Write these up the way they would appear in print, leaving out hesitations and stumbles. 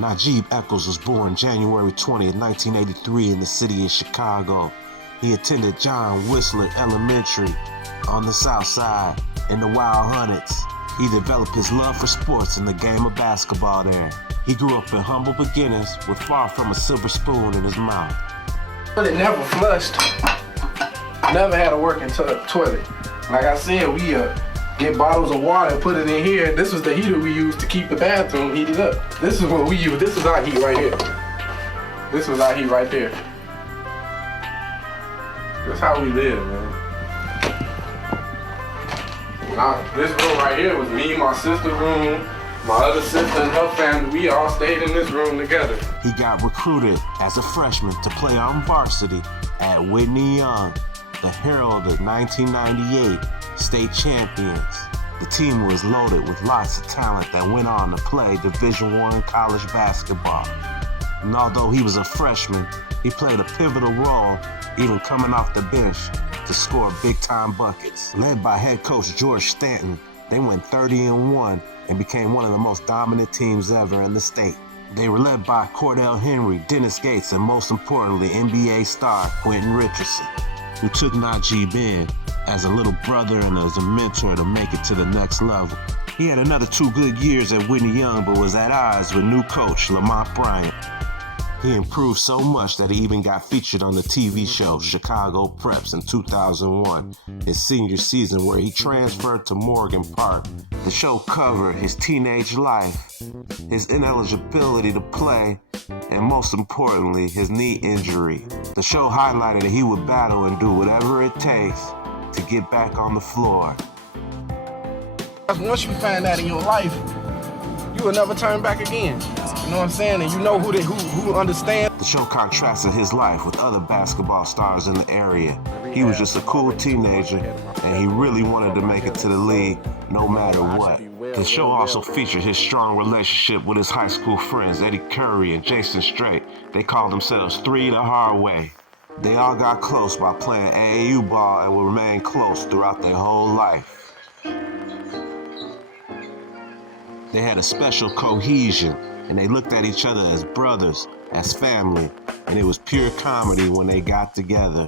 NAJEEB Echols was born January 20th, 1983 in the city of Chicago. He attended John Whistler Elementary on the South Side in the Wild Hunnets. He developed his love for sports and the game of basketball there. He grew up in humble beginnings with far from a silver spoon in his mouth. But it never flushed. Never had a working toilet. Like I said, we get bottles of water and put it in here. This was the heater we used to keep the bathroom heated up. This is what we use. This is our heat right here. This was our heat right there. That's how we live, man. This room right here was me, my sister's room, my other sister and her family. We all stayed in this room together. He got recruited as a freshman to play on varsity at Whitney Young, the heralded 1998 state champions. The team was loaded with lots of talent that went on to play Division I college basketball. And although he was a freshman, he played a pivotal role, even coming off the bench to score big-time buckets. Led by head coach George Stanton, they went 30-1 and became one of the most dominant teams ever in the state. They were led by Cordell Henry, Dennis Gates, and most importantly, NBA star Quentin Richardson, who took NAJEEB in as a little brother and as a mentor to make it to the next level. He had another 2 good years at Whitney Young, but was at odds with new coach Lamont Bryant. He improved so much that he even got featured on the TV show Chicago Preps in 2001, his senior season, where he transferred to Morgan Park. The show covered his teenage life, his ineligibility to play, and most importantly, his knee injury. The show highlighted that he would battle and do whatever it takes to get back on the floor. Once you find that in your life, you will never turn back again. You know what I'm saying? And you know who understands. The show contrasted his life with other basketball stars in the area. He was just a cool teenager, and he really wanted to make it to the league no matter what. The show also featured his strong relationship with his high school friends, Eddie Curry and Jason Strait. They called themselves Three the Hard Way. They all got close by playing AAU ball and will remain close throughout their whole life. They had a special cohesion, and they looked at each other as brothers, as family, and it was pure comedy when they got together.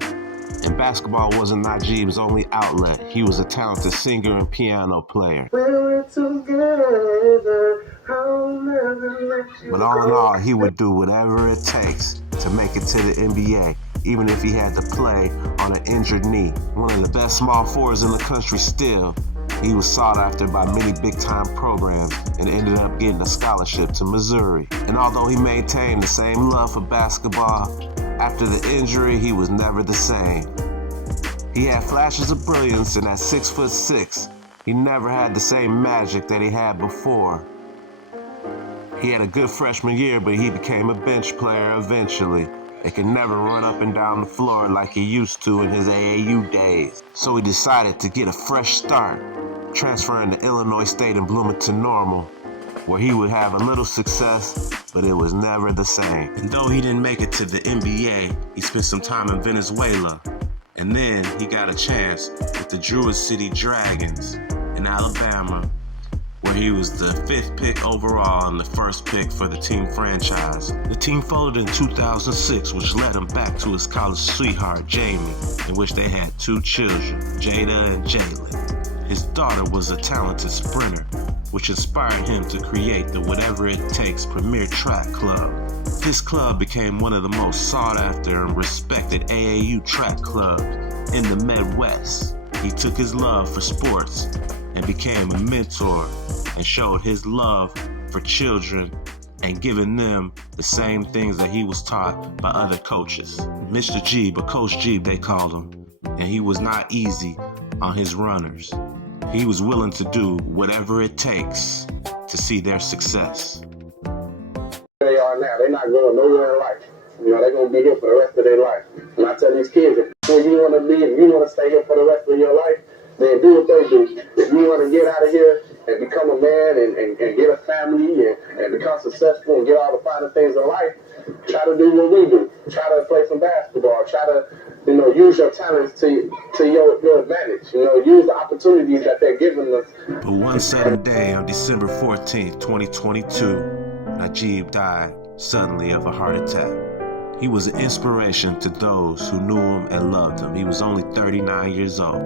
And basketball wasn't NAJEEB's only outlet. He was a talented singer and piano player. We're together, I'll never let you But all in all, he would do whatever it takes to make it to the NBA, even if he had to play on an injured knee. One of the best small forwards in the country still. He was sought after by many big-time programs and ended up getting a scholarship to Missouri. And although he maintained the same love for basketball, after the injury, he was never the same. He had flashes of brilliance, and at 6'6", he never had the same magic that he had before. He had a good freshman year, but he became a bench player eventually. He could never run up and down the floor like he used to in his AAU days. So he decided to get a fresh start, transferring to Illinois State in Bloomington Normal, where he would have a little success, but it was never the same. And though he didn't make it to the NBA, he spent some time in Venezuela. And then he got a chance with the Druid City Dragons in Alabama, where he was the 5th pick overall and the 1st pick for the team franchise. The team folded in 2006, which led him back to his college sweetheart, Jamie, in which they had 2 children, Jada and Jalen. His daughter was a talented sprinter, which inspired him to create the Whatever It Takes Premier Track Club. This club became one of the most sought after and respected AAU track clubs in the Midwest. He took his love for sports and became a mentor and showed his love for children and giving them the same things that he was taught by other coaches. Mr. Jeeb, or Coach Jeeb they called him, and he was not easy on his runners. He was willing to do whatever it takes to see their success. They are now. They're not going nowhere in life. You know, they're going to be here for the rest of their life. And I tell these kids, if you want to be, if you want to stay here for the rest of your life, then do what they do. If you want to get out of here and become a man and get a family and become successful and get all the finer things in life, try to do what we do. Try to play some basketball. Try to, use your talents to your advantage. Use the opportunities that they're giving us. But one sudden day on December 14th, 2022, NAJEEB died suddenly of a heart attack. He was an inspiration to those who knew him and loved him. He was only 39 years old.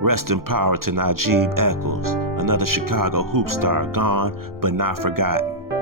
Rest in power to NAJEEB Echols, another Chicago hoop star gone but not forgotten.